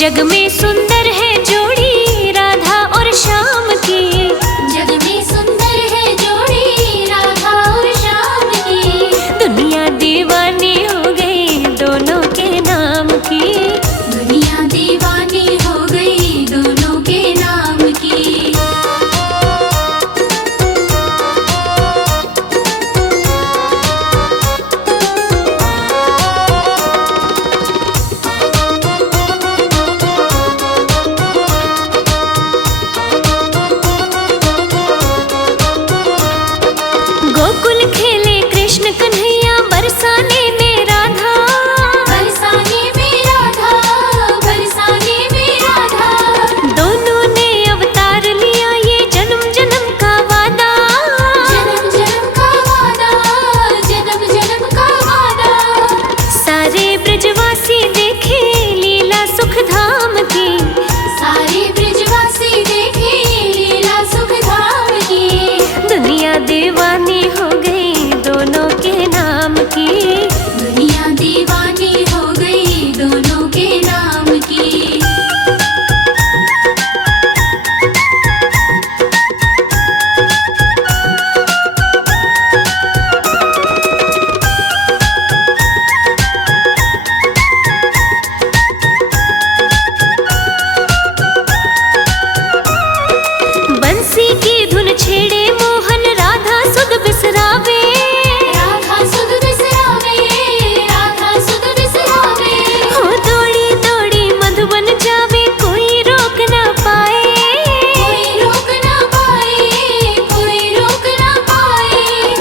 जग में सुंदर है जोड़ी राधा और श्याम की। जग में सुंदर है जोड़ी राधा और श्याम की। दुनिया दीवानी हो गई दोनों के नाम की। दुनिया दीवानी हो गई दोनों के नाम की। गोकुल खेले कृष्ण कन्हैया बरसाने में राधा। बरसाने में राधा, बरसाने में राधा। दोनों ने अवतार लिया ये जन्म जन्म का वादा। जन्म जन्म का वादा, जन्म जन्म का वादा। सारे ब्रजवासी देखे लीला सुख धाम की। सारे ब्रजवासी देखे लीला सुख धाम की। दुनिया दीवानी हो गई दोनों के नाम की। दुनिया दीवानी हो गई दोनों के नाम की। बंसी की धुन छेड़े मोहन राधा सुध बिसरावे। राधा सुध बिसरावे, राधा सुध बिसरावे। हो दौड़ी दौड़ी मधुबन जावे कोई रोक ना पाए। कोई रोक ना पाए, कोई रोक ना पाए।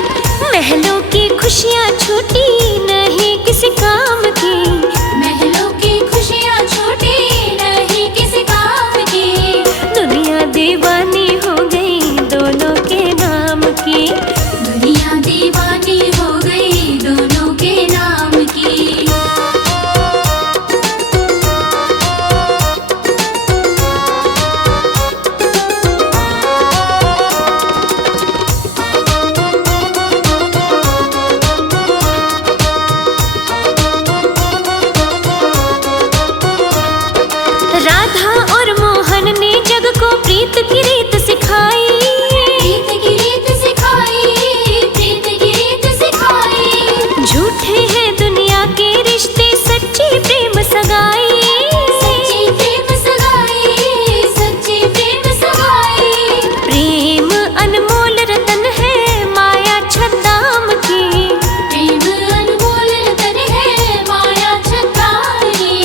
महलों की खुशियाँ छूटी नहीं किसी काम की। महलों की खुशियाँ छूटी नहीं किसी काम की। दुनिया दीवानी हो गई दोनों के नाम की। दुनिया दीवानी हो गई दोनों के नाम की। राधा और मोहन ने जग को प्रीत की रीत सिखाई। प्रीत की रीत सिखाई, प्रीत की रीत सिखाई। झूठे हैं दुनिया के रिश्ते सच्ची प्रेम सगाई। सच्ची प्रेम सगाई, सच्ची प्रेम सगाई। प्रेम अनमोल रतन है माया छद्दाम की। प्रेम अनमोल रतन है माया छद्दानी।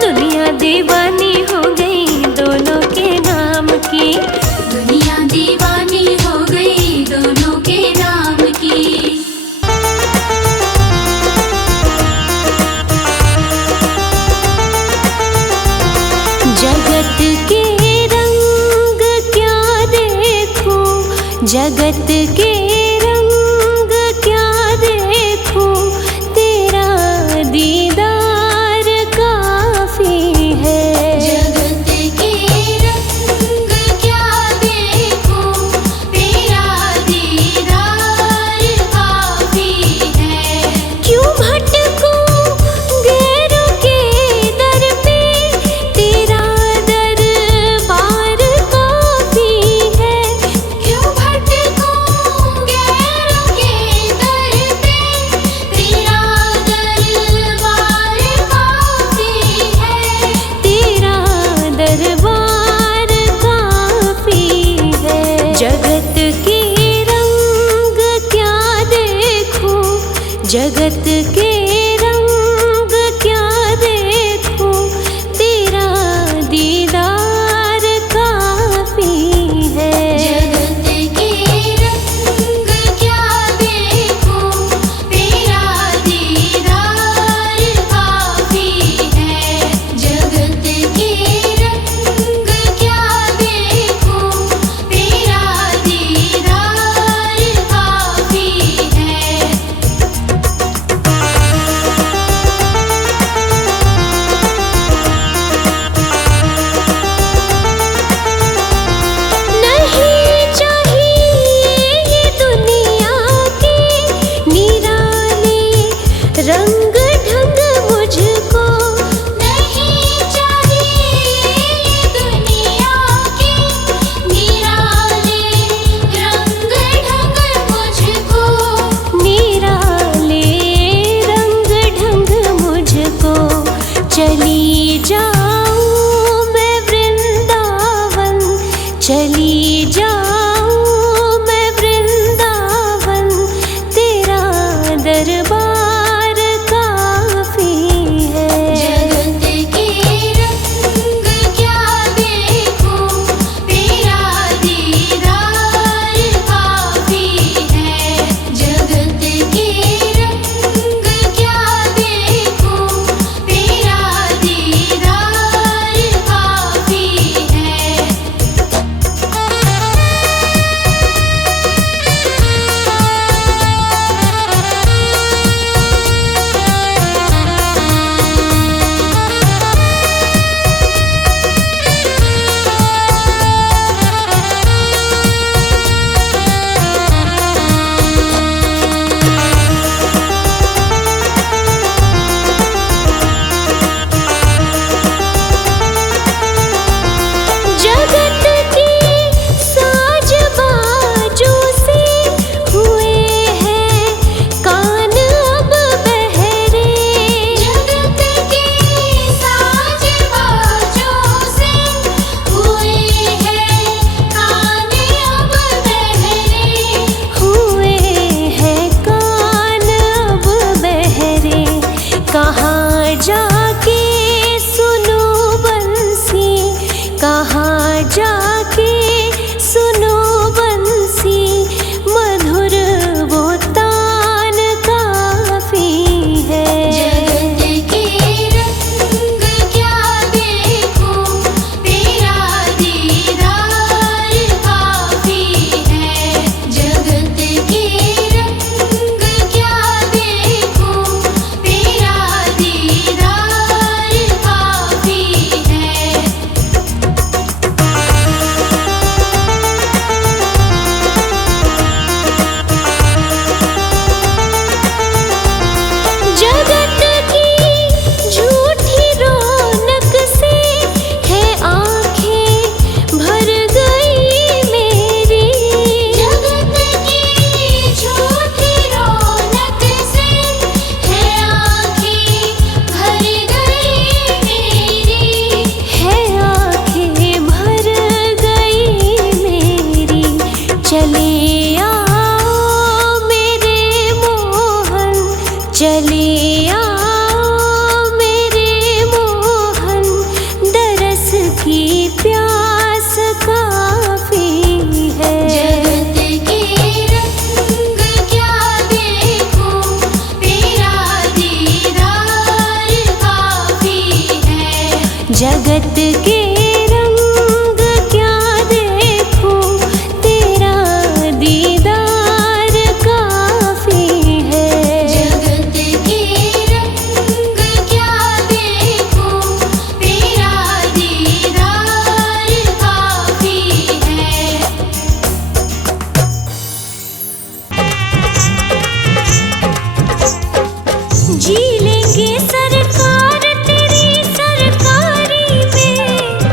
दुनिया दीवानी हो गई दोनों के नाम की। दुनिया दीवानी हो गई दोनों के नाम की। जगत के रंग क्या देखूं, जगत के रंग क्या देखूं, तेरा दीदार काफी है। जगत के रंग क्या देखूं, तेरा दीदार काफी है। क्यों भटकूं गैरों के दर पे, तेरा दरबार काफी है। क्यों भटकूं गैरों के दर पे, तेरा दरबार काफी है। तेरा दरबार काफी है। जगत के रंग क्या देखूं, जगत के रंग क्या देखूं, तेरा दीदार काफी है। जगत के रंग क्या देखूं, तेरा दीदार काफी है। जगत के रंग क्या देखूं, तेरा दीदार काफी है। चली जाऊं मैं वृंदावन, चली जाऊं मैं वृंदावन, तेरा दरबार काफी है। जगत के रंग क्या देखूं, तेरा दीदार काफी है। जगत के रंग क्या देखूं, तेरा दीदार काफी है। जगत की साज बाजों से हुए हैं कान अब बहरे। जगत के साज बाजों से हुए हैं कान अब बहरे। हुए हैं कान अब बहरे। कहाँ जाके सुनो बंसी, कहाँ जाके सुनो बंसी, मधुर वो तान काफी है। जगत के रंग क्या देखूं, तेरा दीदार काफी है। जगत के रंग क्या देखूं, तेरा दीदार काफी है। जगत की झूठी रौनक से है आँखें भर गई मेरी। जगत की झूठी रौनक से है आँखें भर गई मेरी। है आँखें भर गई मेरी। चले आओ मेरे मोहन, चले आओ मेरे मोहन, दरस की प्यास काफी है। जगत के रंग क्या देखूं, तेरा दीदार काफी है। जगत के रंग क्या देखूं, तेरा दीदार काफी है। जगत के रंग क्या देखूं, तेरा दीदार काफी है। जी लेंगे सरकार तेरी सरकारी में,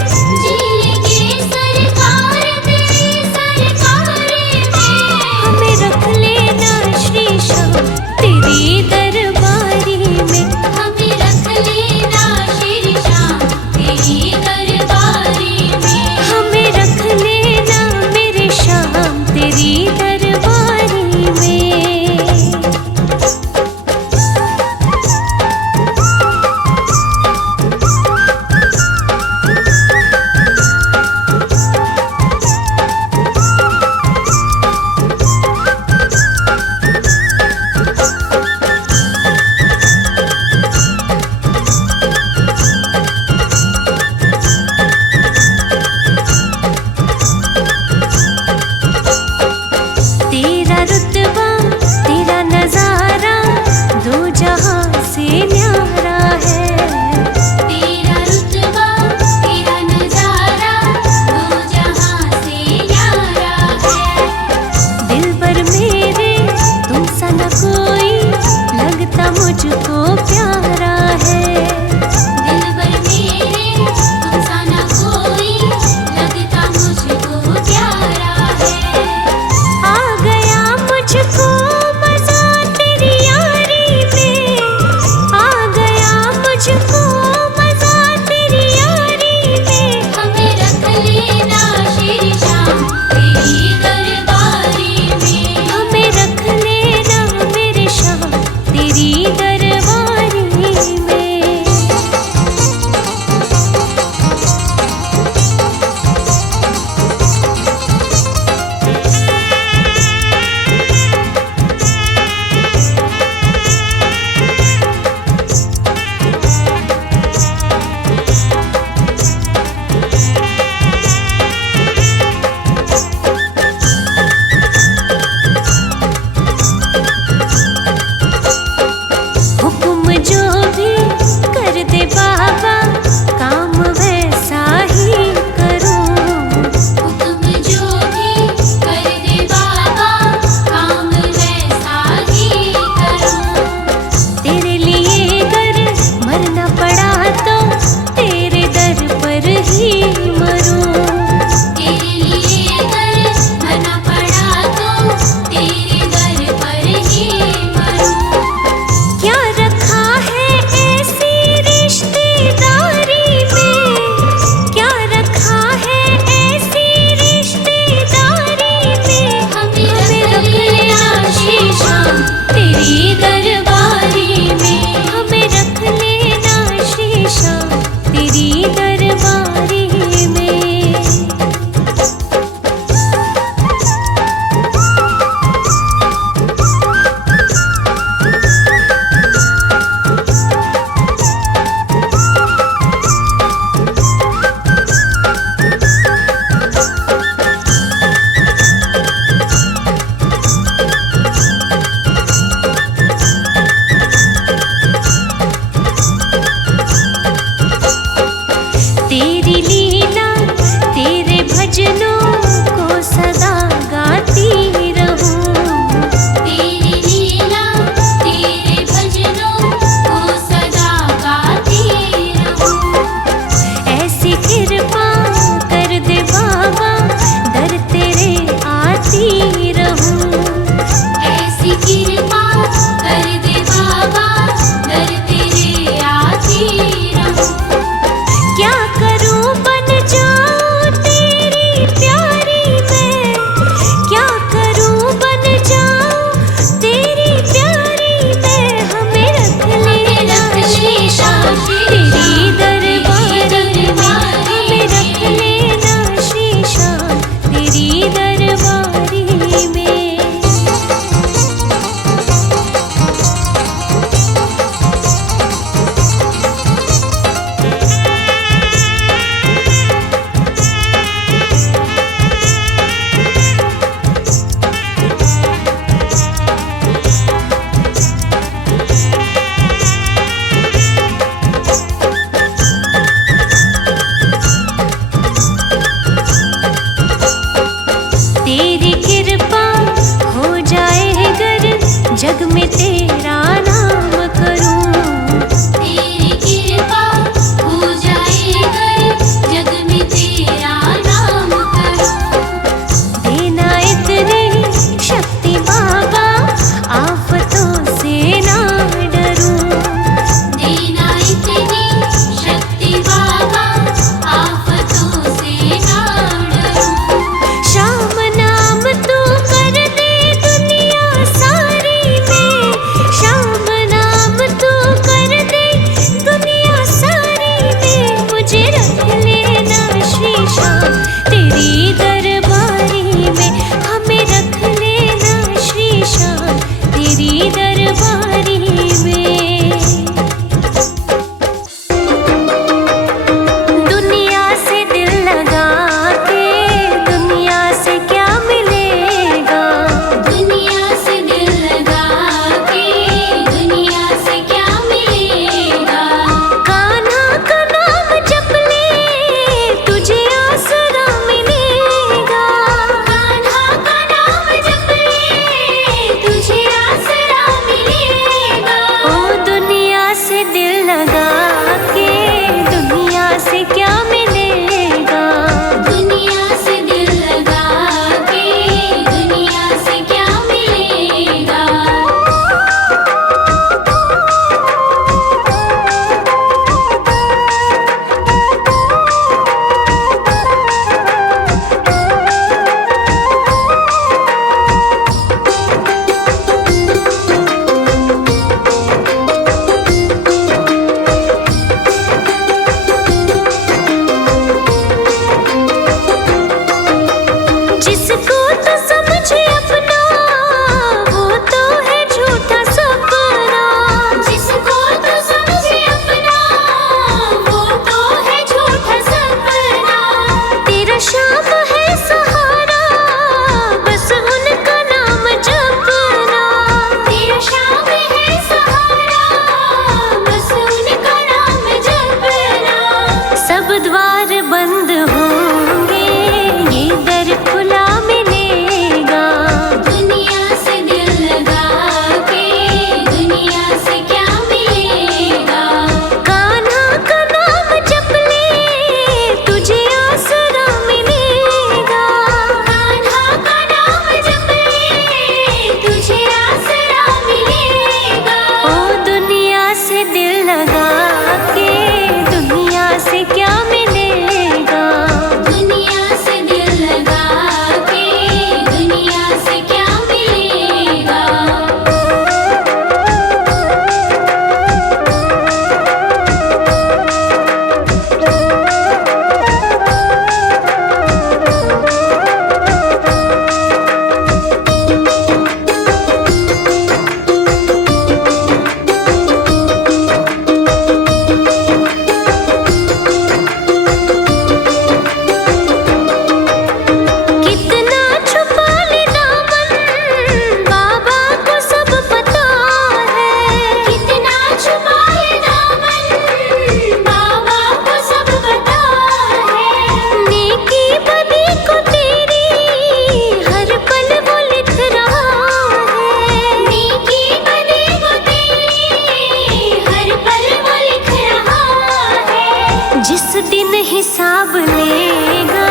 दिन हिसाब लेगा,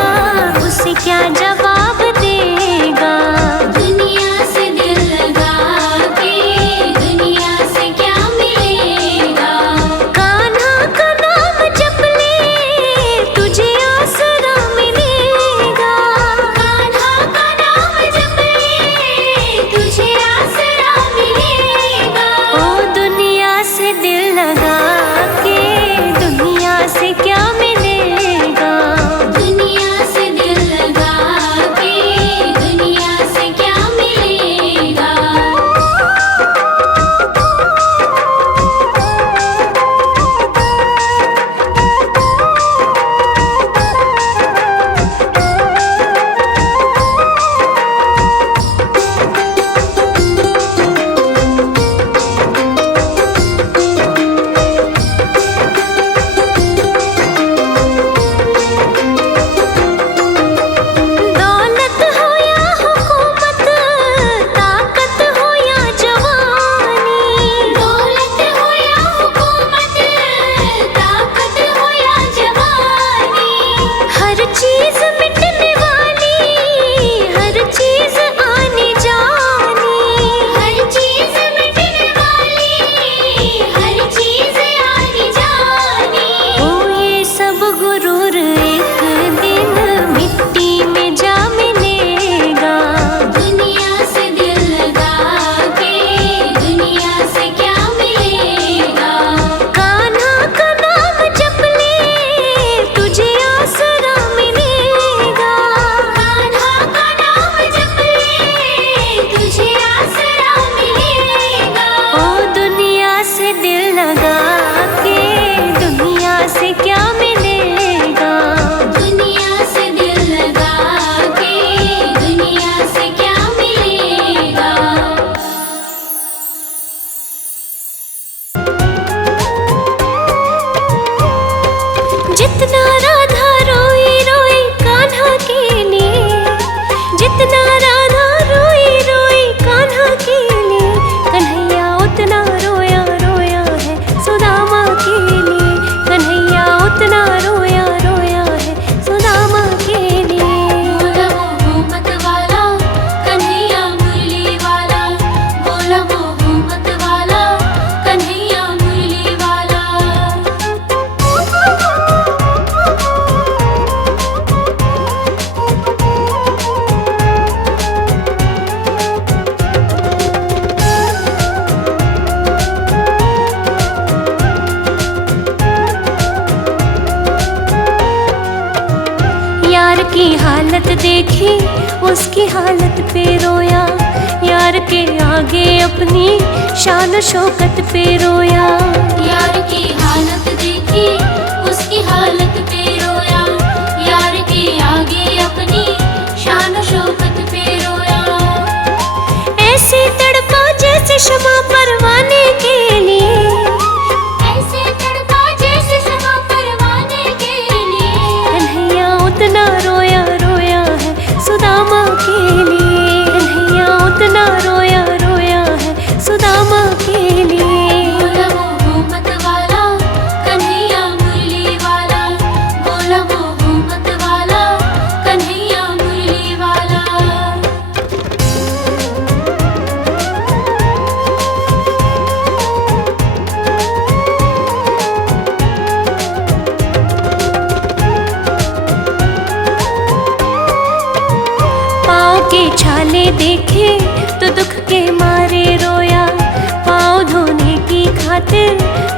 उसे क्या जवाब देगा। दुनिया से दिल लगा के दुनिया से क्या मिलेगा। कान्हा का नाम जप ले, तुझे आसरा मिलेगा। कान्हा का नाम जप ले, तुझे आसरा मिलेगा। ओ दुनिया से दिल लगा के दुनिया से क्या मिलेगा। दुनिया से दिल लगा के दुनिया से क्या मिलेगा। दौलत हो या हुकूमत, ताकत हो या जवानी। दौलत हो या हुकूमत, ताकत हो या जवानी। हर चीज मिटने वाली, हर चीज आने जानी। हर चीज मिटने वाली, हर चीज आनी जानी। ओ ये सब गुरूर एक दिन मिट्टी में जा मिलेगा। दुनिया से दिल लगा के दुनिया से क्या मिलेगा। कान्हा का नाम जप ले, तुझे आसरा मिलेगा। कान्हा का नाम जप ले, तुझे आसरा मिलेगा। ओ दुनिया से दिल लगा के दुनिया से क्या मिलेगा। दुनिया से दिल लगा के दुनिया से क्या मिलेगा। जितना राधा रोई रोई कान्हा के लिए, जितना राधा रोई रोई कान्हा के लिए, कन्हैया उतना रोया रोया है सुदामा के लिए। कन्हैया उतना रोया रोया है सुदामा के लिए। बोला मोहम्मद वाला कन्हैया मुरली वाला। बोला मोहम्मद वाला कन्हैया मुरली वाला। यार की हालत देखी, उसकी हालत पे रोया। यार के आगे अपनी शान शौकत पे रोया। यार की हालत देखी, उसकी हालत पे रोया। यार के आगे अपनी शान शौकत पे रोया। ऐसे तड़पा जैसे शमा परवाने के लिए। ऐसे तड़पा जैसे शमा परवाने के लिए। कन्हैया उतना रोया रोया है सुदामा के लिए। कन्हैया उतना रोया रोया है सुदामा के लिए। बोला मोहम्मद वाला कन्हैया मुरली वाला। बोला मोहम्मद वाला कन्हैया मुरली वाला। पाँव के छाले देखे तो दुख के मारे रोया। पाँव धोने की खातिर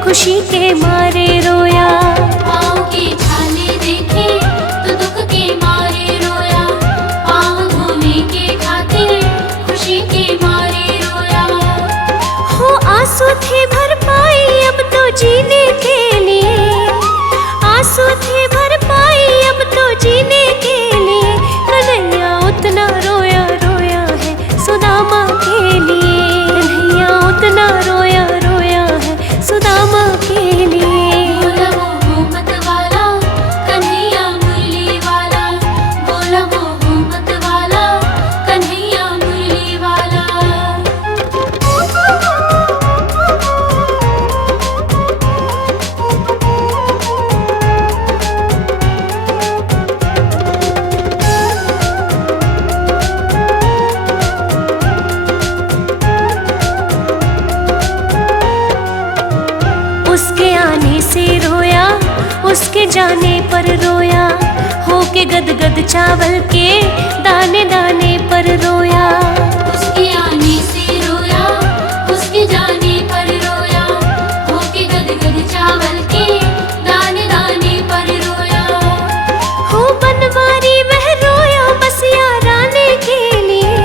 खुशी के मारे रोया। पाँव के छाले देखे तो दुख के मारे रोया। पाँव धोने के खातिर खुशी के मारे रोया। हो आंसू थे भर पाई अब तो जीने के लिए। आंसू थे भर पाई अब तो जीने के लिए। कन्हैया उतना रोया रोया है सुदामा के लिए। कन्हैया उतना रोया रोया है सुदामा के लिए। बोला उसके जाने पर रोया, होके गदगद चावल के दाने दाने पर रोया। उसके आने से रोया, उसके जाने पर रोया, होके गदगद चावल के दाने दाने पर रोया। हो बनवारी वह रोया बस याराने के लिए,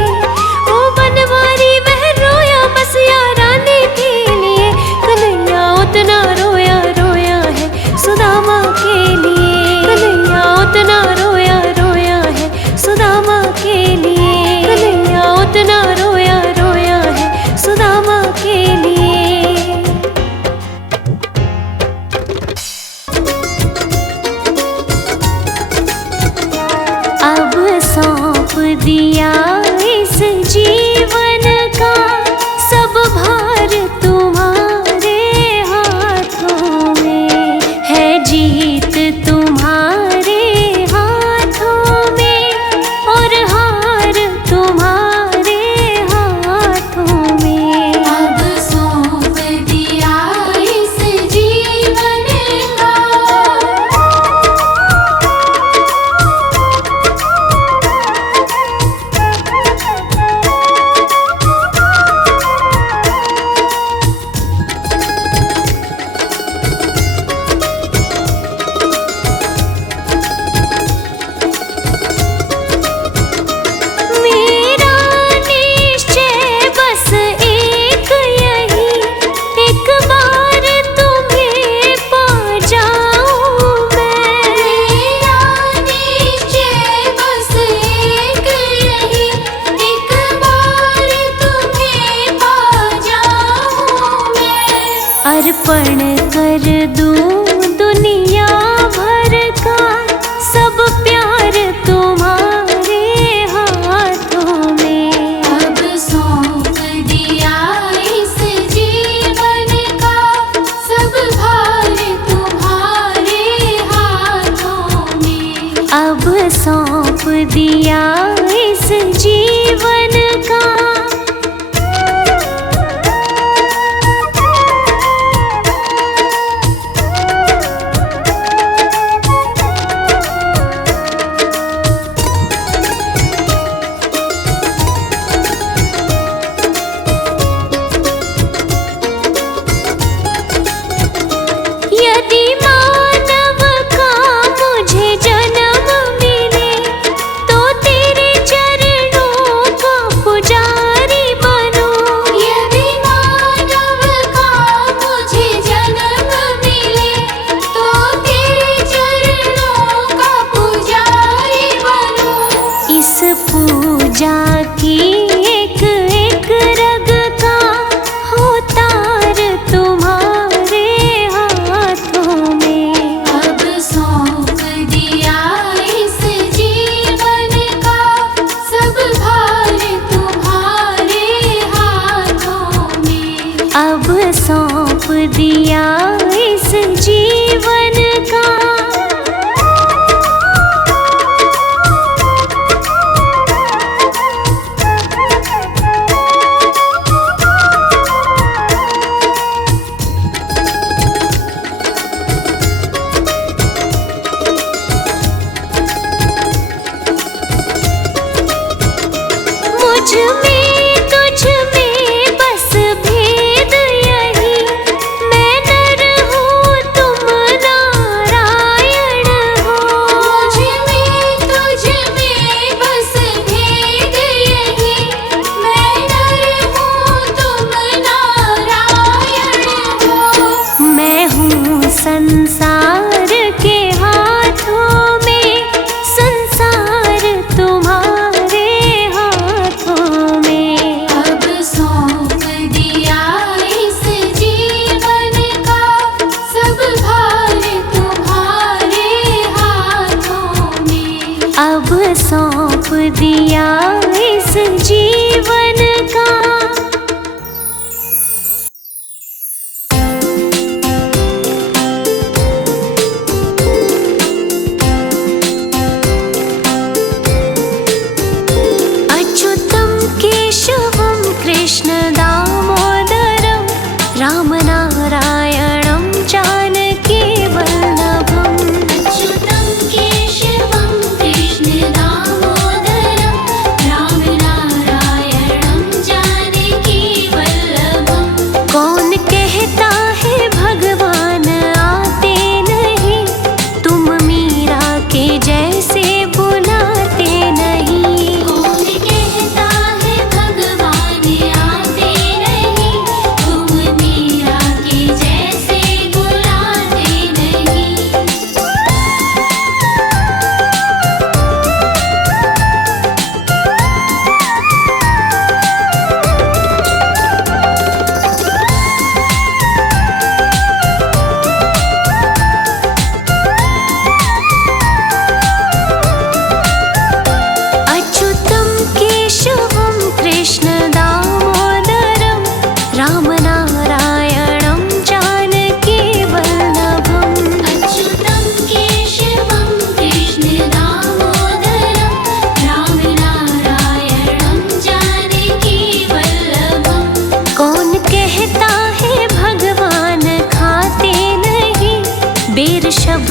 हो बनवारी वह रोया बस याराने के लिए। कन्हैया उतना रोया रोया है सुदामा के लिए, कन्हैया उतना रोया रोया है सुदामा के लिए, कन्हैया उतना रोया रोया है सुदामा के लिए। अब सौंप दिया इस जीवन का सब भार तुम्हारे हाथों में, है जीत तुम्हारे हाथों में और हार तुम्हारे हाथों में। अब सौंप दिया इस जीवन का, मेरा निश्चय बस एक यही, एक बार तुम्हें पा जाऊं मैं। मेरा निश्चय बस एक यही, एक बार तुम्हें पा जाऊं मैं। अर्पण कर दूं दुनिया भर का सब प्यार तुम्हारे हाथों में। अब सौंप दिया इस जीवन का सब भार तुम्हारे हाथों में। अब सौंप दिया इस जीवन का। यदि मानव का मुझे जन्म मिले तो तेरे चरणों का पुजारी बनूं। यदि मानव का मुझे जन्म मिले तो तेरे चरणों का पुजारी बनूं। इस पूजा की एक एक रग का हो तार तुम्हारे हाथों में। अब सौंप दिया इस जीवन का सब भार तुम्हारे हाथों में। अब सौंप दिया इस जीवन का। मुझ में तुझ में बस भेद यही, मैं नर हूँ तुम नारायण हो। मुझ में तुझ में बस भेद यही, मैं नर हूँ तुम नारायण हो। मैं हूँ संसार के हाथों में, संसार तुम्हारे हाथों में। अब सौंप दिया इस जीवन का सब भार तुम्हारे हाथों में। अब सौंप दिया इस जीवन का। अच्युतं केशवं कृष्ण दामोदरं रामनारायणं जानकी वल्लभम्।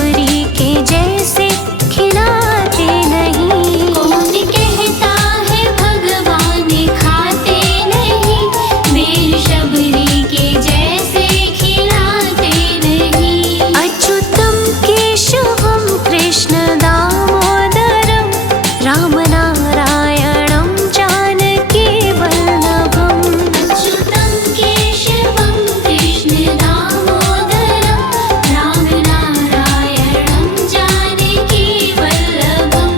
शबरी के जैसे खिलाते नहीं। कौन कहता है भगवान खाते नहीं, बेर शबरी के जैसे खिलाते नहीं। अच्युतम केशवम कृष्ण दामोदरम राम नारायणं जानकी वल्लभम्। अच्युतं केशवं कृष्ण दामोदरं राम नारायणं जानकी वल्लभम्।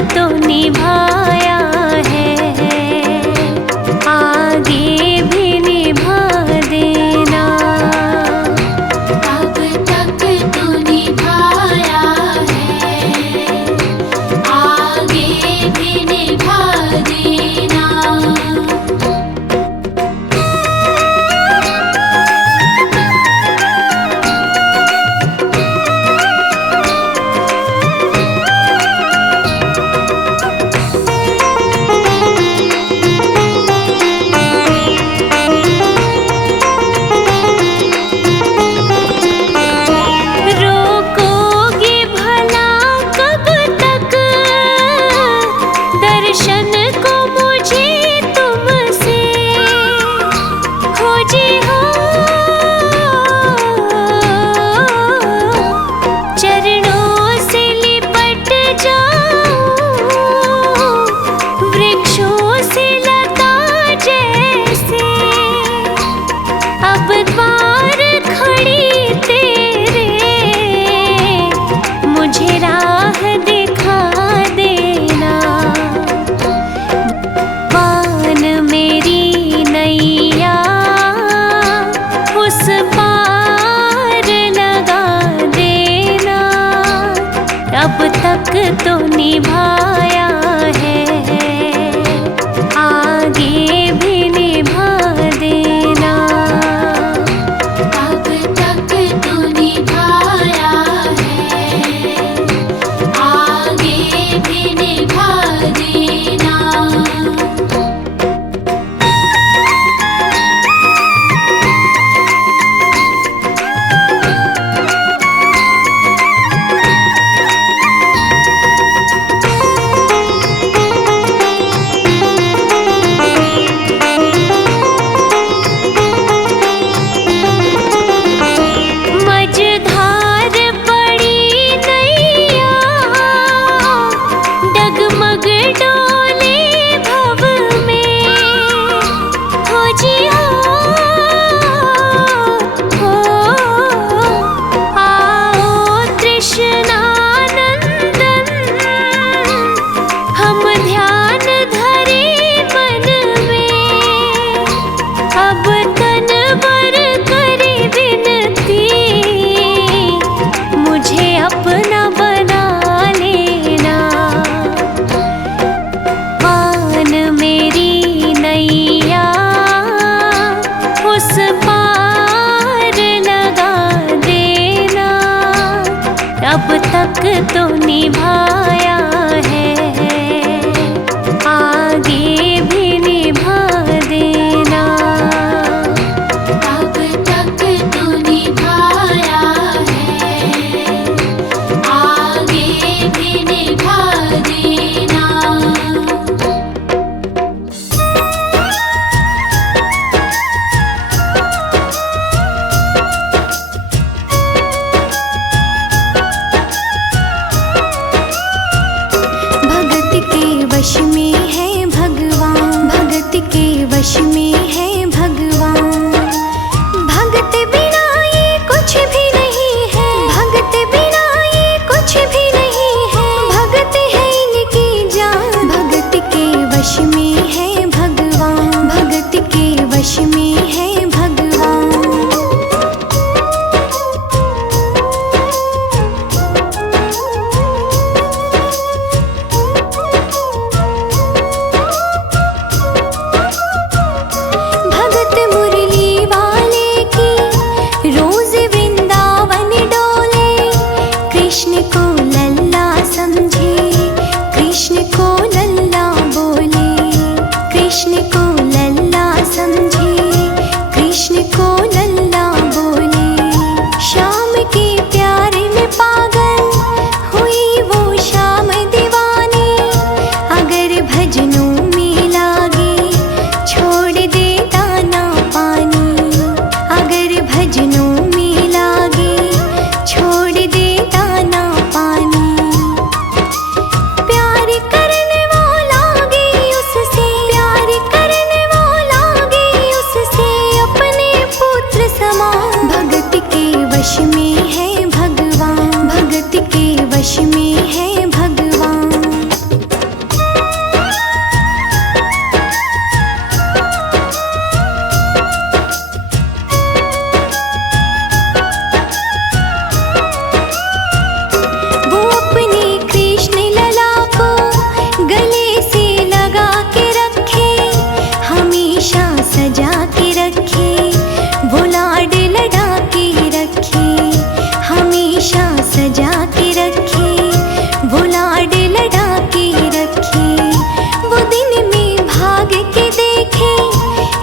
तो निभाया है, आगे भी निभा देना। अब तक तो निभाया है, आगे भी निभा देना।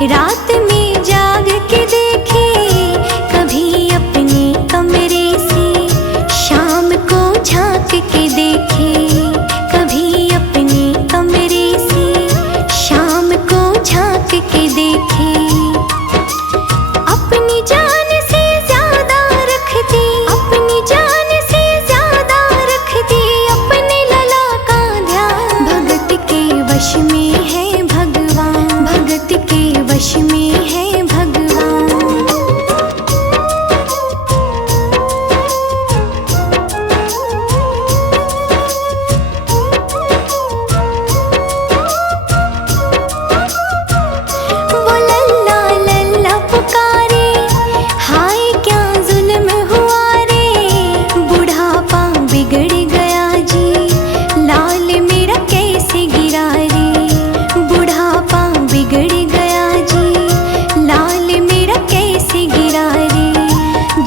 रात में जाग के देखे कभी अपने कमरे से, शाम को झांक के देखे कभी अपने कमरे से, शाम को झांक के देखे। अपनी जान से ज्यादा रखती, अपनी जान से ज्यादा रखती अपने लला का ध्यान। भगत के वश में है भगवान, भगत के वश में है भगवान। वो लल्ला लल्ला पुकारे, हाय क्या जुल्म हुआ रे, बुढ़ापा बिगड़ गया जी, लाल मेरा कैसे गिरा रे, बुढ़ापा बिगड़ गया जी, लाल मेरा कैसे गिरा रे।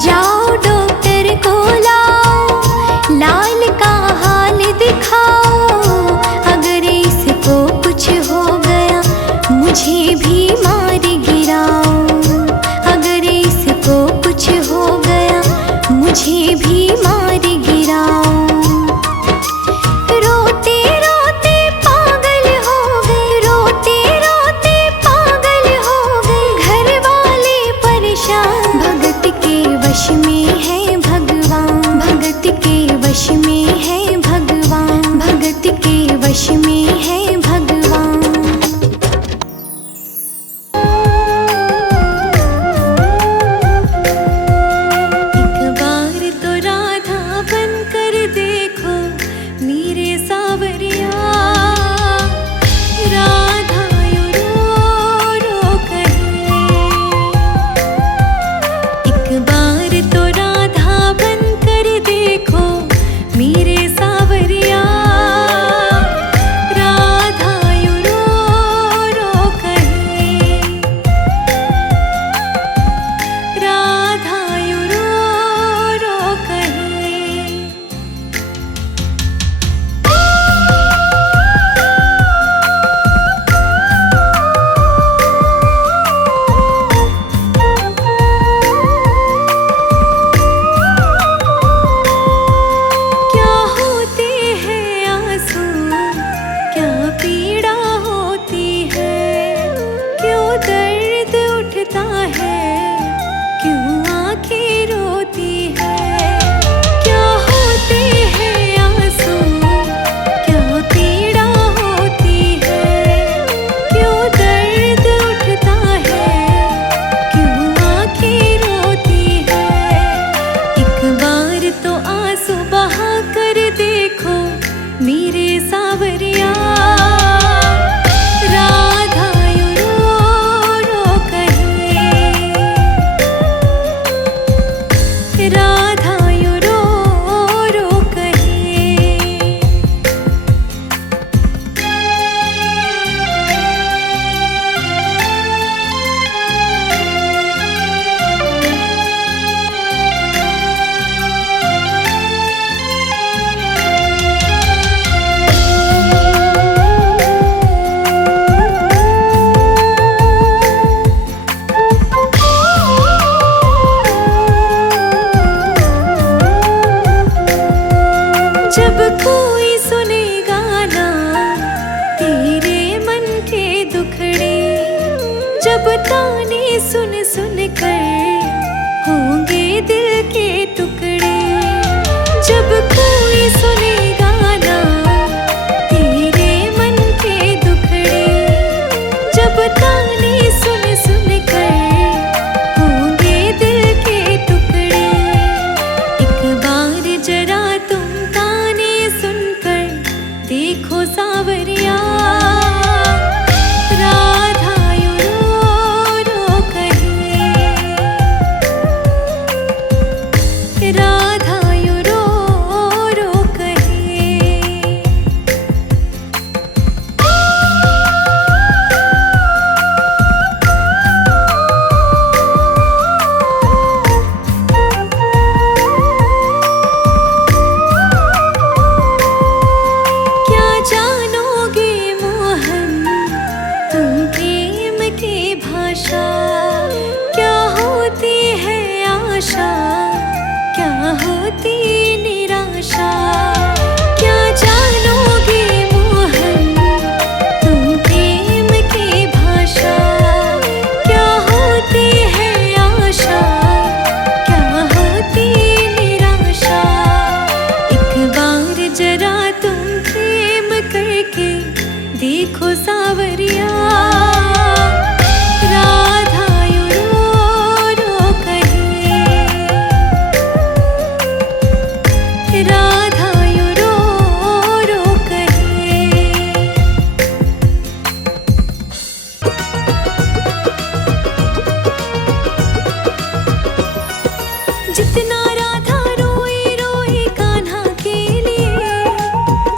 जाओ डॉक्टर को लाओ, लाल का हाल दिखाओ, अगर इसको कुछ हो गया मुझे भी मार गिराओ, अगर इसको कुछ हो गया मुझे भी मार गिराओ। रोते रोते पागल हो गए, रोते रोते पागल हो गए घर वाले परेशान। भगत के वश में है भगवान, भगत के वश में है भगवान, भगत के वश में है भगवान। एक बार तो राधा बनकर देखो मेरे सावरिया, राधा यूं रो रो कहे। एक बार तो राधा बनकर देखो मेरे सावरिया, राधा यूं रो रो कहे, राधा यूं रो रो कहे। क्या होते हैं आंसू, क्या पीड़ा होती है, क्यों दर्द उठता है, क्यों आंखें रोती है। क्या होते हैं आंसू, क्या पीड़ा होती है, क्यों दर्द उठता है, क्यों आंखें रोती है। एक बार तो आंसू बहा कर देखो मेरे सावरिया, राधा यूं रो रो कहे, राधा यूं रो रो कहे। जब कोई सुनेगा ना तेरे मन के दुखड़े, जब ताने सुन सुन कर होंगे दिल के टुकड़े। जब कोई सुनेगा ना तेरे मन के दुखड़े, जब ताने सुन सुन कर होंगे दिल के टुकड़े। एक बार जरा तुम ताने सुनकर देखो सावरिया, राधा यूं रो रो कहे, राधा यूं रो रो कहे। निराशा, क्या होती है आशा, क्या होती निराशा। क्या जानोगे मोहन तुम प्रेम की भाषा, क्या होती है आशा, क्या होती निराशा। एक बार जरा तुम प्रेम करके देखो सावरिया, राधा यूं रो रो कहे, राधा यूं रो रो कहे। जितना राधा रोई रोई कान्हा के लिए,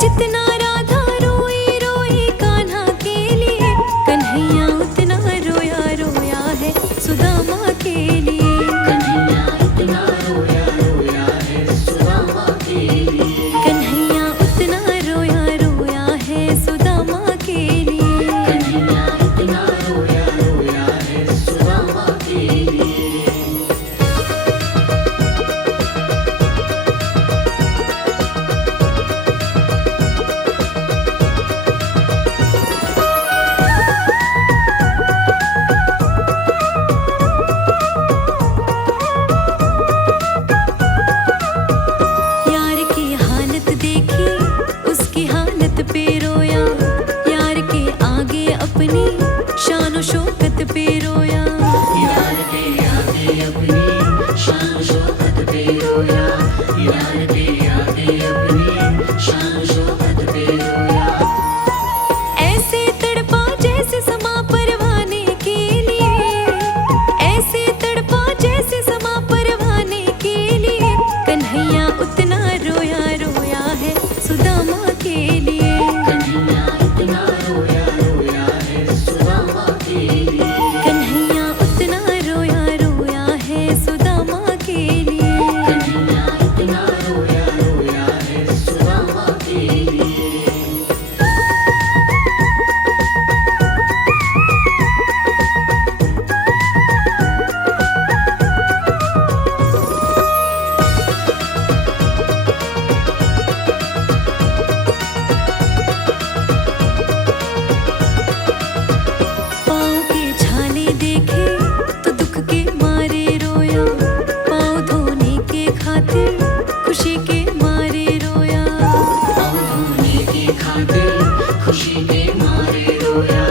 जितना राधा रोई रोई कान्हा के लिए, कन्हैया उतना रोया रोया है सुदामा के लिए। कन्हैया इतना रोया रोया है सुदामा के लिए। कन्हैया उतना रोया रोया है सुदामा के लिए। कन्हैया इतना रोया रोया है सुदामा के लिए। यार की हालत देखी उसकी हालत पे रोया, यार के आगे अपनी शान शौकत पे रोया। यार के आगे अपनी शान शौकत पे रोया। यार के आगे अपनी शान शौकत पे रोया। ऐसे तड़पा जैसे समा परवाने के लिए, ऐसे तड़पा जैसे समा परवाने के लिए, कन्हैया उतना रोया रोया है सुदामा के लिए। कन्हैया इतना रोया रोया है सुदामा के लिए। कन्हैया उतना रोया रोया है सुदामा के लिए। कन्हैया इतना रोया रोया है सुदामा के लिए। पाँव के छाले देखे तो दुख के मारे रोया, पाँव धोने के खातिर खुशी के मारे रोया। पाँव धोने की खातिर खुशी के मारे रोया।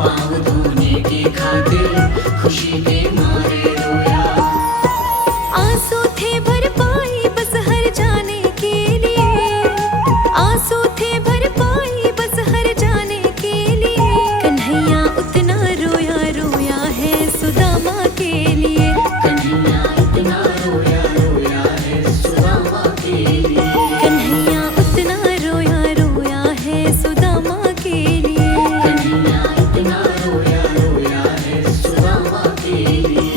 पाँव धोने की खातिर खुशी के मारे रोया। आंसू थे भर पाई बस हर जाने के लिए, आंसू थे भर पाई बस हर जाने के लिए, कन्हैया उतना रोया रोया है सुदामा के लिए। कन्हैया इतना रोया रोया है सुदामा के लिए। कन्हैया उतना रोया रोया है सुदामा के लिए। कन्हैया इतना रोया रोया है सुदामा के लिए।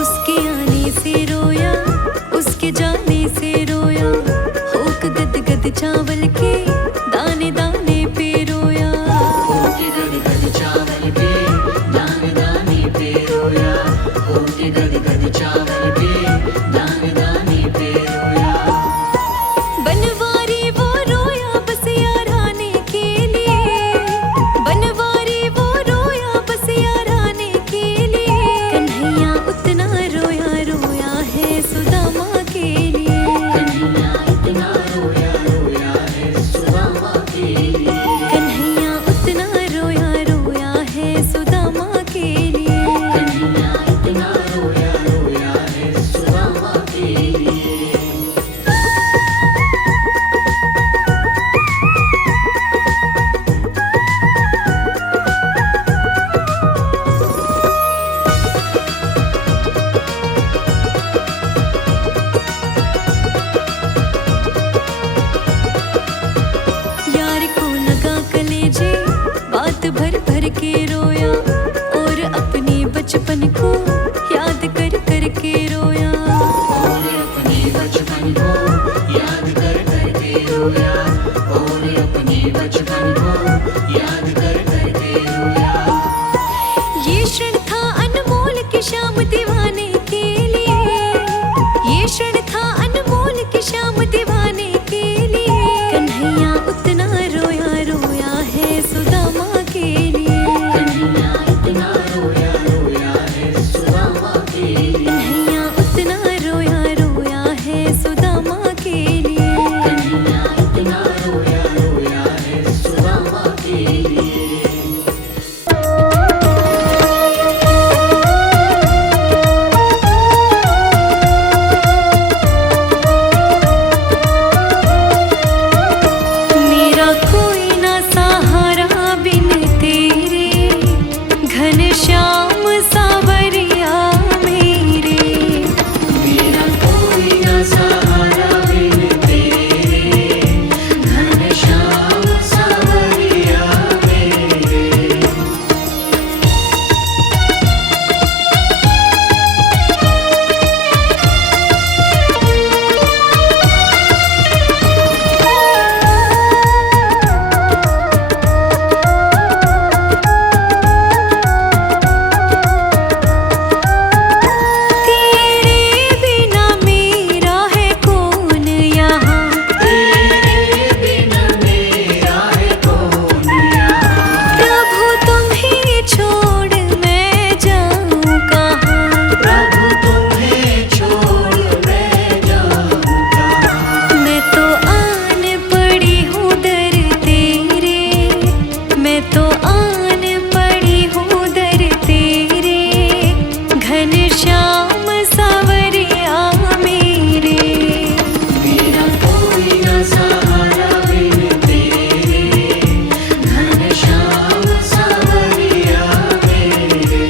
उसके आने से रोया, उसके जाने से रोया, होक गद गद चावल के दाने दाने पे रोया। होके गद गद चावल पे दाने दाने पे रोया। होके गद गद चावल पे दाने दाने पे रोया। बनवारी वो रोया बस यार आने के लिए, बनवारी वो रोया बस यार आने के लिए, कन्हैया उतना रोया रोया है सुदामा के लिए। कन्हैया इतना रोया रोया है बचपन को याद कर करके रोया। ये क्षण था अनमोल की शाम दीवाने के लिए, ये क्षण था अनमोल की शाम दीवाने के लिए। कन्हैया उतना रोया रोया है सुदामा के लिए, कन्हैया इतना रोया रोया है सुदामा के लिए। कन्हैया उतना रोया रोया है सुदामा के लिए। कन्हैया इतना रोया रोया है सुदामा के लिए। मेरा कोई ना सहारा बिन तेरे, घनश्याम सावरिया मेरे। मेरा कोई ना सहारा बिन तेरे, घनश्याम सावरिया मेरे। तेरे बिना मेरा है कौन यहाँ, तेरे बिना मेरा है कौन यहाँ। प्रभु तुम्हें छोड़ मैं जाऊँ कहाँ। प्रभु तुम्हें छोड़ मैं जाऊँ कहाँ। मैं तो आन पड़ी हूँ दर तेरे, मैं तो आन पड़ी हूँ दर तेरे। घनश्याम सावरिया मेरे। मेरा कोई ना सहारा बिन तेरे, घनश्याम सावरिया मेरे।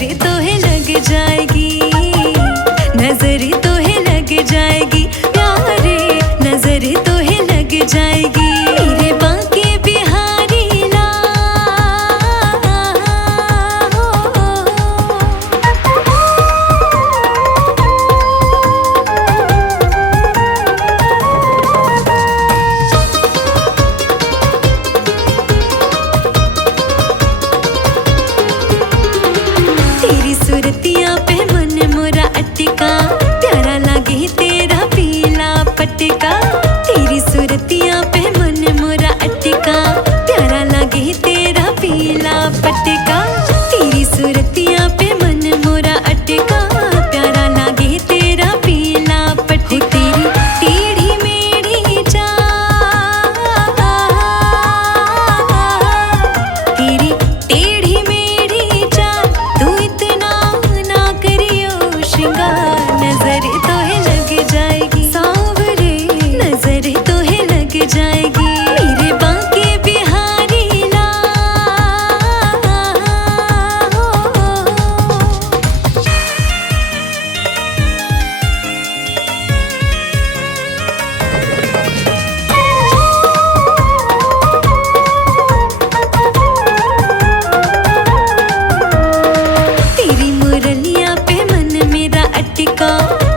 नजर तो है लग जाएगी, नजर तो है लग जाएगी प्यारे, नजर तो है लग जाएगी मेरे बांके बिहारी ला। तेरी सूरतियां पे मन मोरा अटका, प्यारा लागे तेरा पीला पटका। तेरी सूरतियां पे मन मोरा अटका, प्यारा लागे तेरा पीला पटका। तेरी सूरतियां पे मन मोरा अटका, प्यारा लागे तेरा पीला पटका। तेरी टेढ़ी मेढ़ी चाल, तेरी टेढ़ी मेढ़ी चाल, तू इतना ना करियो श्रृंगार, नजर तो है लग जाएगी सांवरे, नजर तो है लग जाएगी मेरे बांके बिहारी ला। तेरी मुरलिया पे मन मेरा अटका,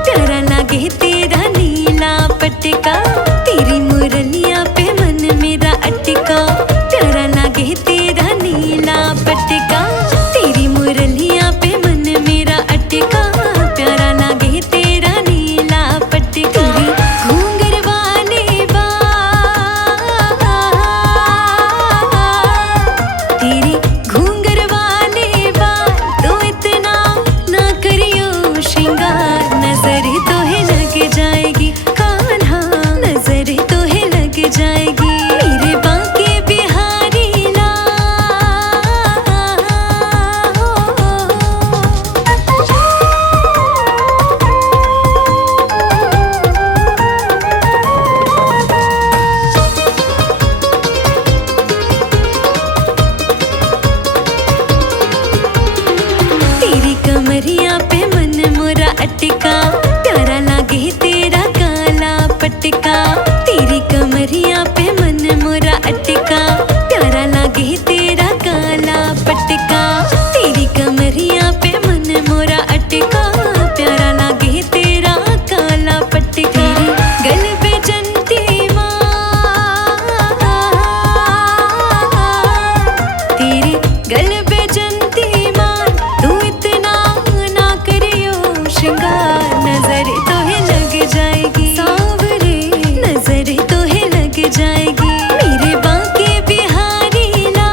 प्यारा लागे तेरा नीला पटका। तेरी मुरलिया पे मन मेरा अटका, प्यारा लागे तेरा नीला पटका। तेरी मुरलिया पे मन मेरा अटका, प्यारा लागे तेरा नीला पटका। तेरी घूंघर वाले बाल, तेरी घूंघर वाले बाल, तू इतना ना करियो श्रृंगार, नजर तो है लग जाएगी कान्हा, नजर तो है लग जाएगी मेरे बांके बिहारी ला। तेरी कमरिया पे मन मोरा अटका, प्यारा लागे तेरा काला पटका। तेरी कमरिया पे मन मोरा अटका, प्यारा लागे तेरा काला पटका। तेरी कमरिया पे मन मोरा अटका, प्यारा लागे तेरा काला पटका। तेरी गल पे जंती माँ, तेरी गल पे जंती माँ, तू इतना ना करियो श्रृंगार, नजर तो है लग जाएगी सांवरे, नजर तो है लग जाएगी मेरे बांके बिहारी ला।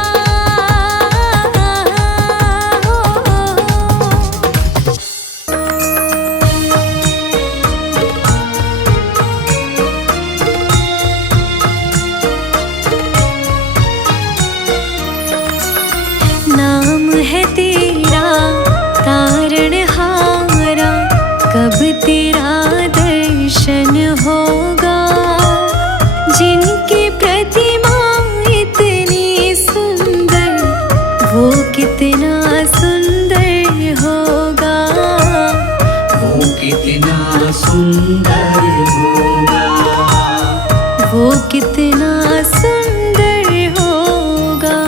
नाम है तेरा तारणहारा, कब तेरा दर्शन होगा। जिनकी प्रतिमा इतनी सुंदर, वो कितना सुंदर होगा, वो कितना सुंदर होगा, वो कितना सुंदर होगा।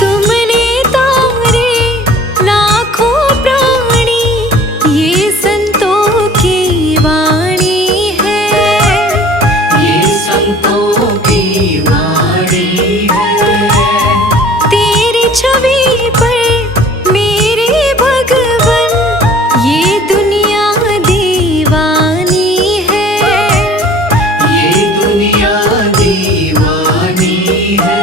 तुमने तारे लाखों प्राणी, ये संतों की वाणी है, ये संतों की वाणी है। तेरी छवि पर मेरे भगवन, ये दुनिया दीवानी है, ये दुनिया दीवानी है,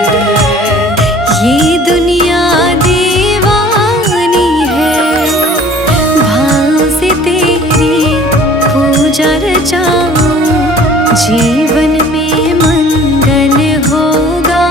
ये दुनिया दीवानी है। भाव से तेरी पूजा रचाऊं, जीवन में मंगल होगा।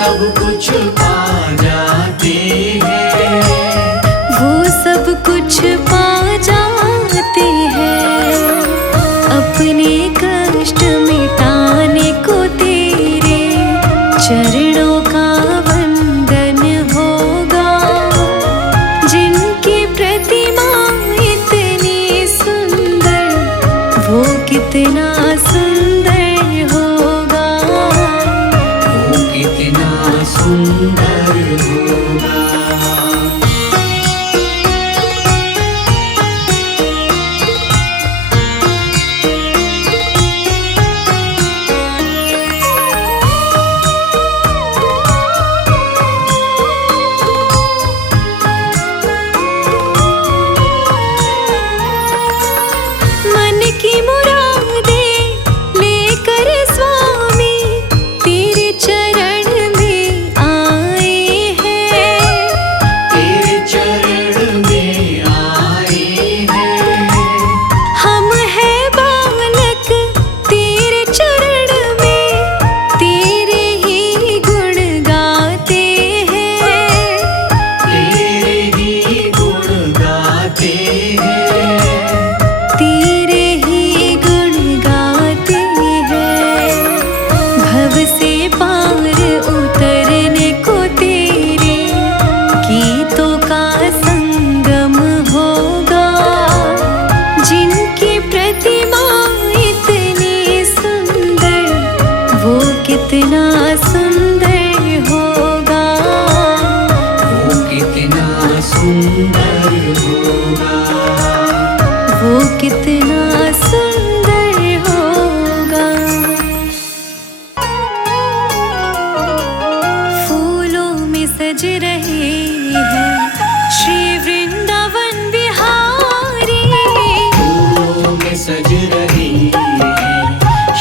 सब कुछ पा जाते हैं, वो सब कुछ पा जाते हैं। अपने कष्ट मिटाने को तेरे चरणों का वंदन होगा। जिनकी प्रतिमा इतनी सुंदर, वो कितना सुंदर होगा, वो कितना सुंदर होगा। मन की मुरादें लेकर स्वामी तेरे चरण में आए हैं। तेरे चरण में आए हैं, हम हैं बालक तेरे चरण में, तेरे ही गुण गाते हैं। तेरे ही गुण गाते हैं, तेरे ही गुण गाते हैं। भव से पार उतरने को तेरे गीतों का संगम होगा। जिनकी प्रतिमा इतनी सुंदर, वो कितना सुंदर होगा, वो कितना सुंदर होगा। वो कितना सुंदर होगा। फूलों में सज रहे हैं श्री वृंदावन बिहारी। फूलों में सज रही है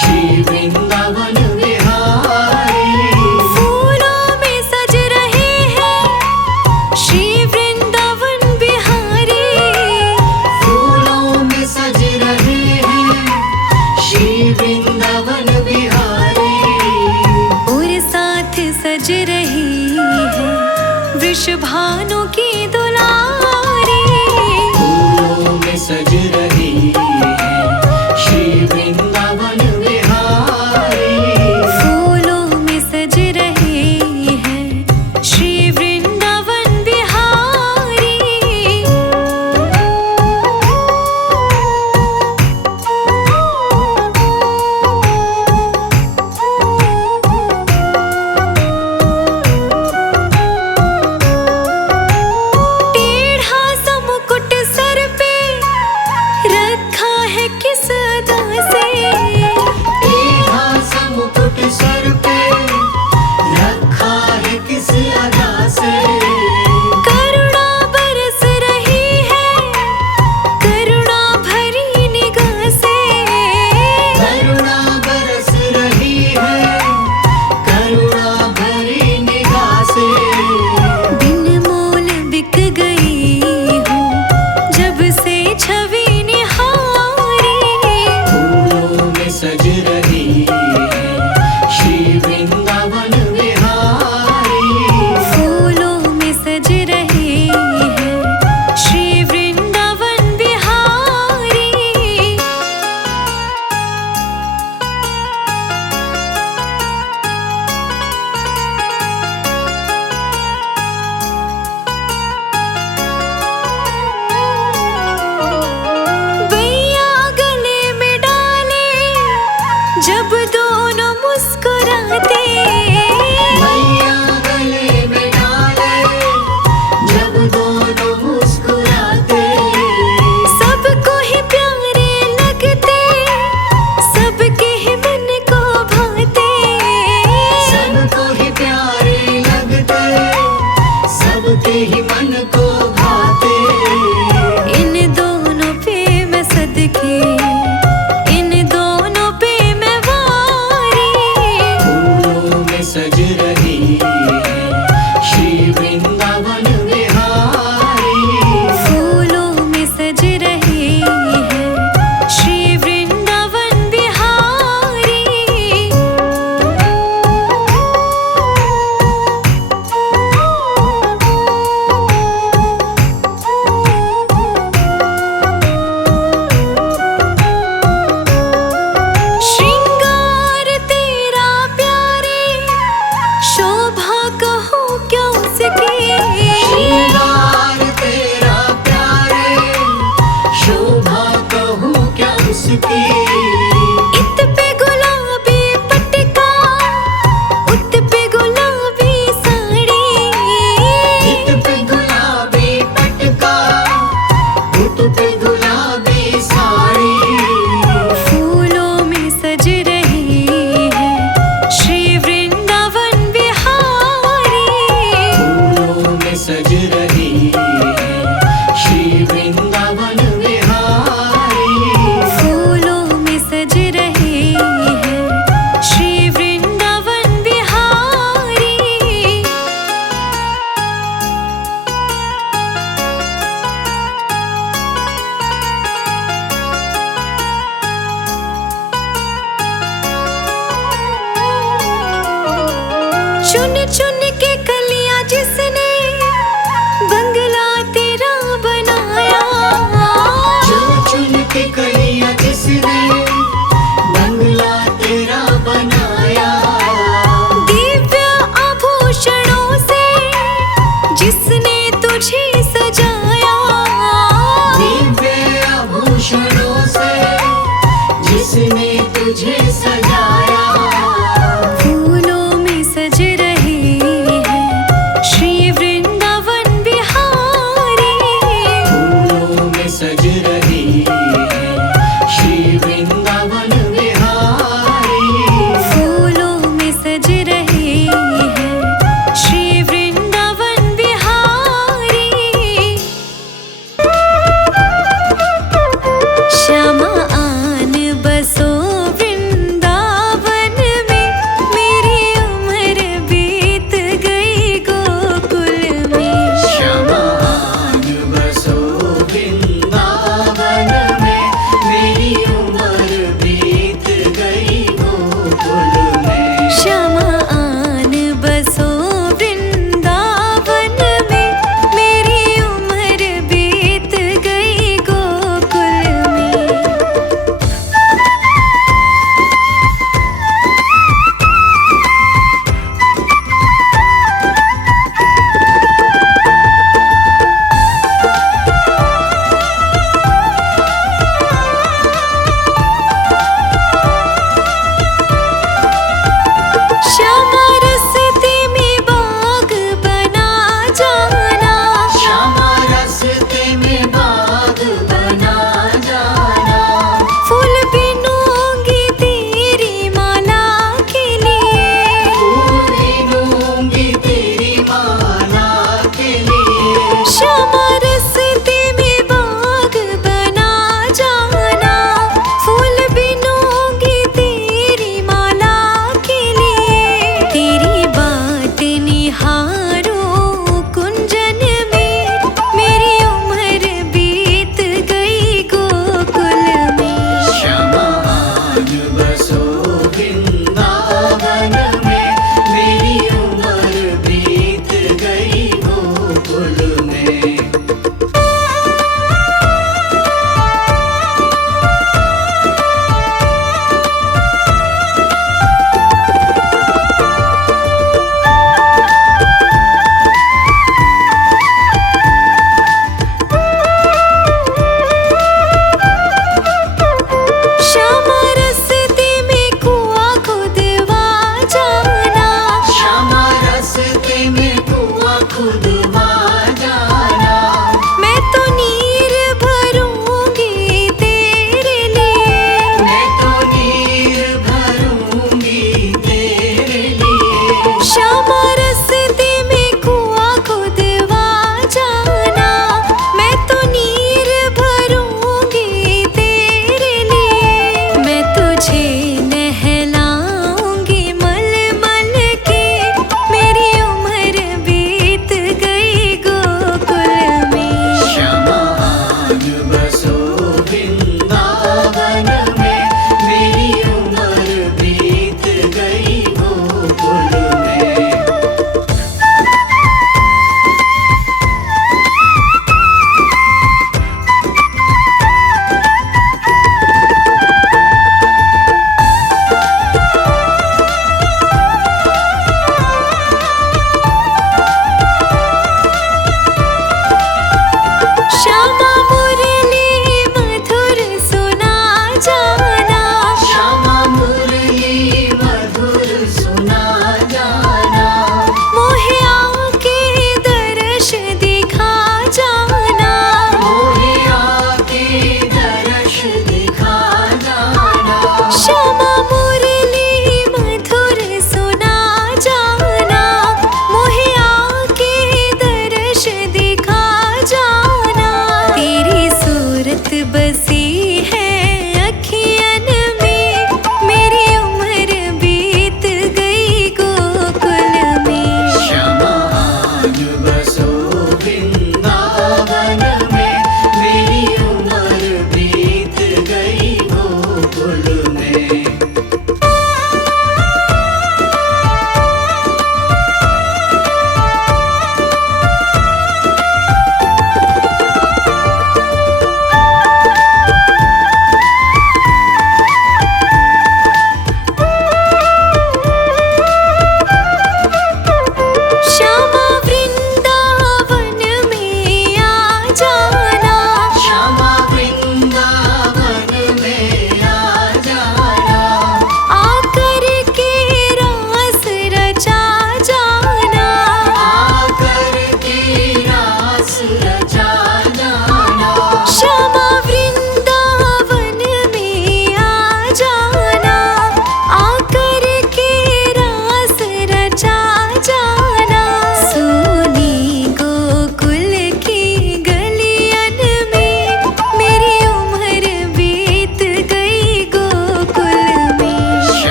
श्री वृंदावन बिहारी। फूलों में सज रहे हैं श्री वृंदावन बिहारी। फूलों में सज रहे हैं श्री वृंदावन बिहारी। और साथ सज रही है वृषभानु की दुलारी। फूलों में सज रही है श्री वृंदावन बिहारी। फूलों में सज रहे हैं श्री वृंदावन बिहारी।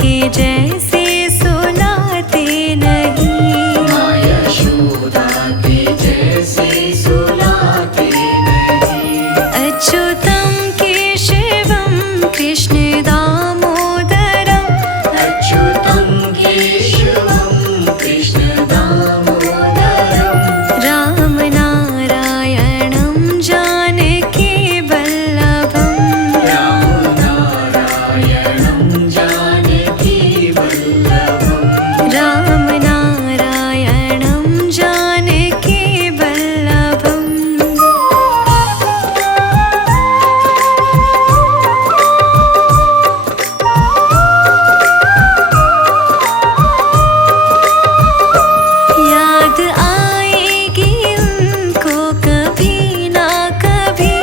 के जैसे सुलाते नहीं, माँ यशोदा के जैसे सुलाते नहीं। अच्युतं केशवं कृष्ण दामोदरम्, अच्युतं केशवं कृष्ण दामोदरम्। राम नारायणं जानकी वल्लभम्, राम नारायणं जानकी वल्लभम्। राम नारायणं जानकी वल्लभम्। याद आएगी उनको कभी ना कभी,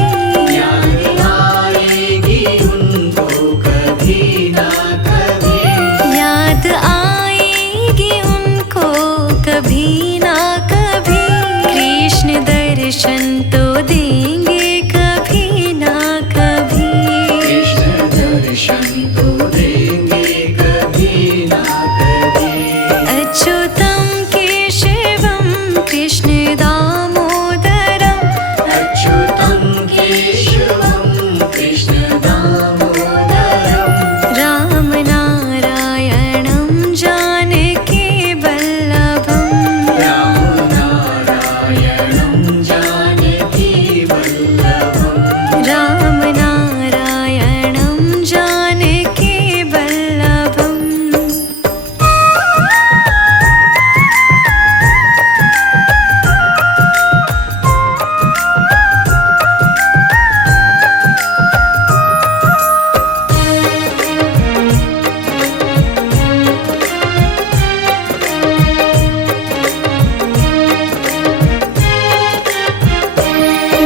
याद आएगी उनको कभी ना कभी। याद आएगी उनको कभी ना कभी, कृष्ण दर्शन तो देंगे कभी ना कभी। कृष्ण दर्शन तो देंगे कभी ना कभी। अच्युतं केशवं कृष्ण दामोदरम्, अच्युतं केशवं कृष्ण दामोदरम्। राम नारायणं जानकी वल्लभम्, राम नारायणं जानकी वल्लभम्। राम नारायणं जानकी वल्लभम्।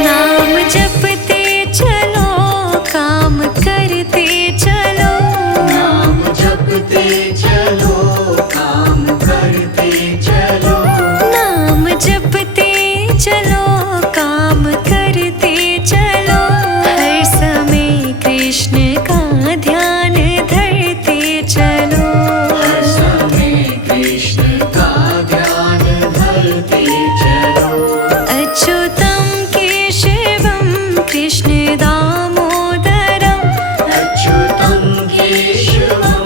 नाम जपते चलो, काम करते चलो, नाम जपते चलो, काम करते चलो। नाम जपते चलो, काम करते चलो, हर समय कृष्ण का ध्यान धरते चलो। हर समय कृष्ण का ध्यान धरते चलो। अच्युतं केशवं कृष्ण दामोदरम्, अच्युतं केशवं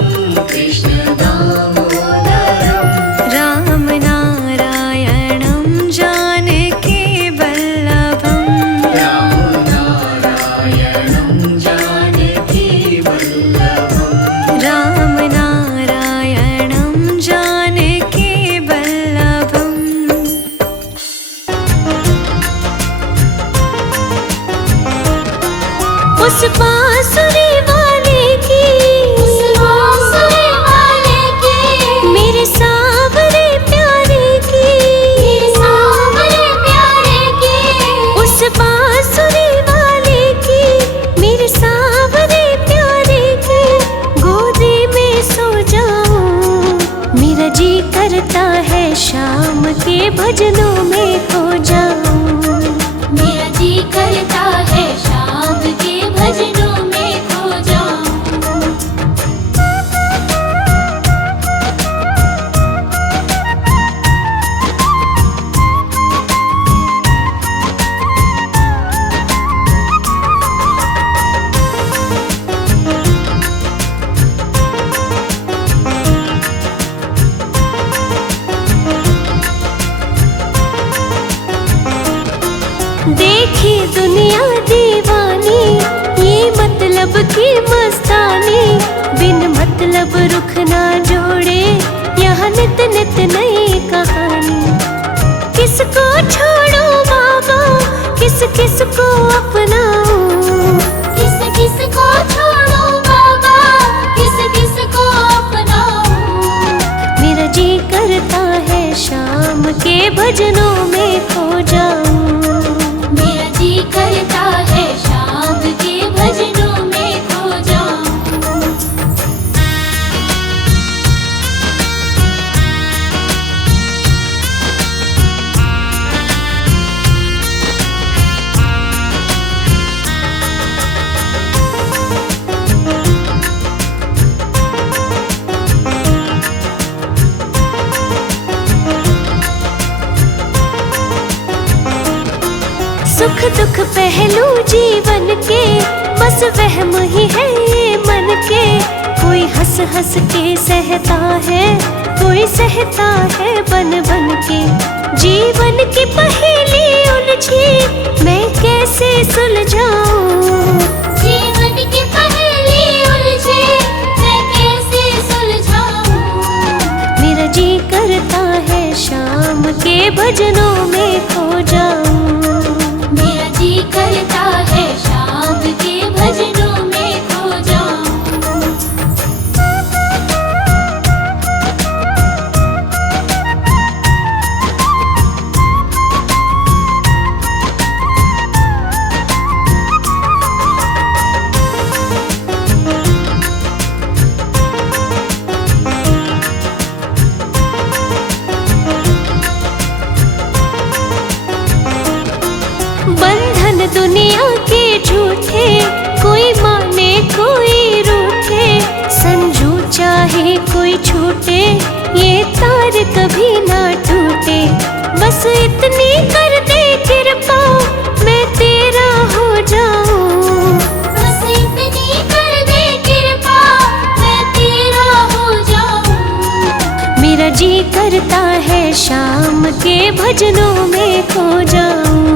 कृष्ण दामोदरम्। राम नारायणं जानकी वल्लभम्, राम नारायणं जानकी वल्लभम्। राम नारायणं जानकी वल्लभम्। उस बांसुरी वाले की, उस बांसुरी वाले की, मेरे सावरे प्यारे की, मेरे सावरे प्यारे की, उस बांसुरी वाले की, मेरे सावरे प्यारे की, गोदी में सो जाऊं, मेरा जी करता है शाम के भजनों में खो जाऊं। मेरा जी करता है शाम के भजनों में खो जाऊं। देखी दुनिया दीवानी, ये मतलब की मस्तानी, बिन मतलब रुख ना जोड़े, यहाँ नित नित नई कहानी। किसको छोड़ो बाबा, किस किस को अपनाऊं, किस किस को छोड़ो बाबा, किस किस को अपनाऊं। मेरा जी करता है शाम के भजनों में खो जाऊं। मेरा जी करता है शाम के भजनों में खो जाऊं। दुख पहलू जीवन के, बस वहम ही है ये मन के। कोई हंस हंस के सहता है, कोई सहता है बन बन के। जीवन की पहेली उलझी, मैं कैसे सुलझाऊं? जीवन की पहेली उलझी, मैं कैसे सुलझाऊं? मेरा जी करता है शाम के भजनों में खो जाऊं। मेरा जी करता है शाम के भजनों में खो जाऊं। बंधन दुनिया के झूठे, कोई माने कोई रूठे। संजू चाहे कोई छूटे, ये तार कभी ना टूटे। बस इतनी कर दे कृपा, मैं तेरा हो जाऊं। बस इतनी कर दे कृपा, मैं तेरा हो जाऊं। मेरा जी करता है शाम के भजनों में खो जाऊं।